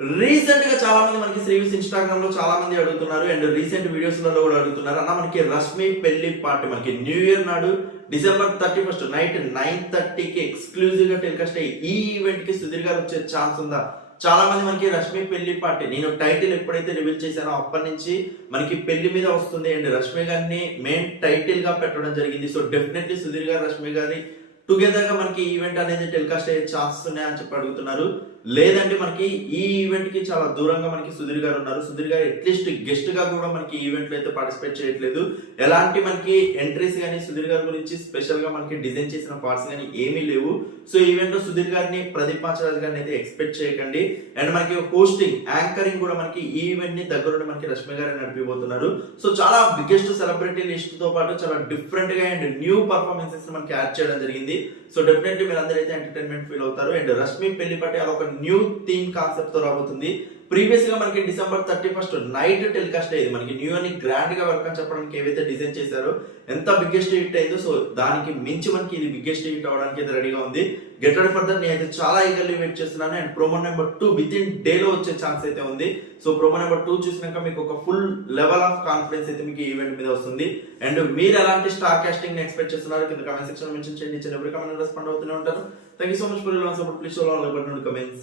Recent గా చాలా మంది మనకి శ్రీవిస్ ఇన్స్టాగ్రామ్ లో చాలా మంది అడుగుతున్నారు అండ్ రీసెంట్ వీడియోస్ లలో కూడా అడుగుతున్నారు అన్న మనకి రష్మి పెళ్లి పార్టీ మనకి న్యూ ఇయర్ నాడు డిసెంబర్ 31 నైట్ 9:30కి ఎక్స్క్లూజివ్ గా టెలికాస్ట్ అయ్యి ఈ ఈవెంట్ కి సుధీర్ గారు వచ్చే ఛాన్స్ ఉందా? చాలా మంది మనకి రష్మి పెళ్లి పార్టీ నేను టైటిల్ ఎప్పుడైతే రివీల్ చేశానో అప్పటి నుంచి మనకి పెళ్లి మీద వస్తుంది అండ్ రష్మి గారిని మెయిన్ టైటిల్ గా పెట్టడం జరిగింది. సో డెఫినెట్లీ సుధీర్ గారు రష్మి గారి టుగెదర్ గా మనకి ఈవెంట్ అనేది టెలికాస్ట్ అయ్యే ఛాన్సెస్ ఉన్నాయని చెప్పి అడుగుతున్నారు. లేదంటే మనకి ఈ ఈవెంట్ కి చాలా దూరంగా మనకి సుధీర్ గారు ఉన్నారు. సుధీర్ గారు అట్లీస్ట్ గెస్ట్ గా కూడా మనకి ఈవెంట్ లో అయితే పార్టిసిపేట్ చేయట్లేదు. ఎలాంటి మనకి ఎంట్రీస్ కానీ సుధీర్ గారి గురించి స్పెషల్ గా మనకి డిజైన్ చేసిన పార్ట్స్ కానీ ఏమీ లేవు. సో ఈవెంట్ లో సుధీర్ గారిని ప్రదీప్ మాచరాజ్ గారిని అయితే ఎక్స్పెక్ట్ చేయకండి. అండ్ మనకి హోస్టింగ్ యాంకరింగ్ కూడా మనకి ఈ ఈవెంట్ ని దగ్గరుండి మనకి రష్మి గారు నడిపిపోతున్నారు. సో చాలా బిగ్గెస్ట్ సెలబ్రిటీ లిస్ట్ తో పాటు చాలా డిఫరెంట్ గా అండ్ న్యూ పర్ఫార్మెన్సెస్ మనకి యాడ్ చేయడం జరిగింది. సో డెఫినెట్లీ మీరు అందరైతే ఎంటర్టైన్మెంట్ ఫీల్ అవుతారు. అండ్ రష్మి పెళ్లి పట్టి అదొక న్యూ థీమ్ కాన్సెప్ట్ తో రాబోతుంది. ప్రీవియస్ గా మనకి డిసెంబర్ 31 నైట్ టెలికాస్ట్ అయ్యేది మనకి న్యూ ఇయర్ ని గ్రాండ్ గా వెల్కమ్ చెప్పడానికి ఏవైతే డిజైన్ చేశారో ఎంత బిగ్గెస్ట్ హిట్ అయిందో సో దానికి మించి మనకి ఇది బిగ్గెస్ట్ హిట్ అవడానికి అయితే రెడీగా ఉంది. Get ready for that. నేనైతే చాలా ఈగర్లీ వెయిట్ చేస్తున్నాను. And promo number 2 with in day లో వచ్చే ఛాన్స్ అయితే ఉంది. సో ప్రోమో నెంబర్ 2 చూసినాక మీకు ఒక ఫుల్ లెవెల్ ఆఫ్ కాన్ఫిడెన్స్ అయితే మీకు ఈవెంట్ మీద వస్తుంది. అండ్ మీరు ఎలాంటి స్టార్ కాస్టింగ్ ని ఎక్స్పెక్ట్ చేస్తున్నారు కింద కామెంట్ సెక్షన్ లో మెన్షన్ చేయండి. ఎవరి కామెంట్ రెస్పాండ్ అవుతూనే ఉంటారు. Thank you so much for your support. Please show all about comments.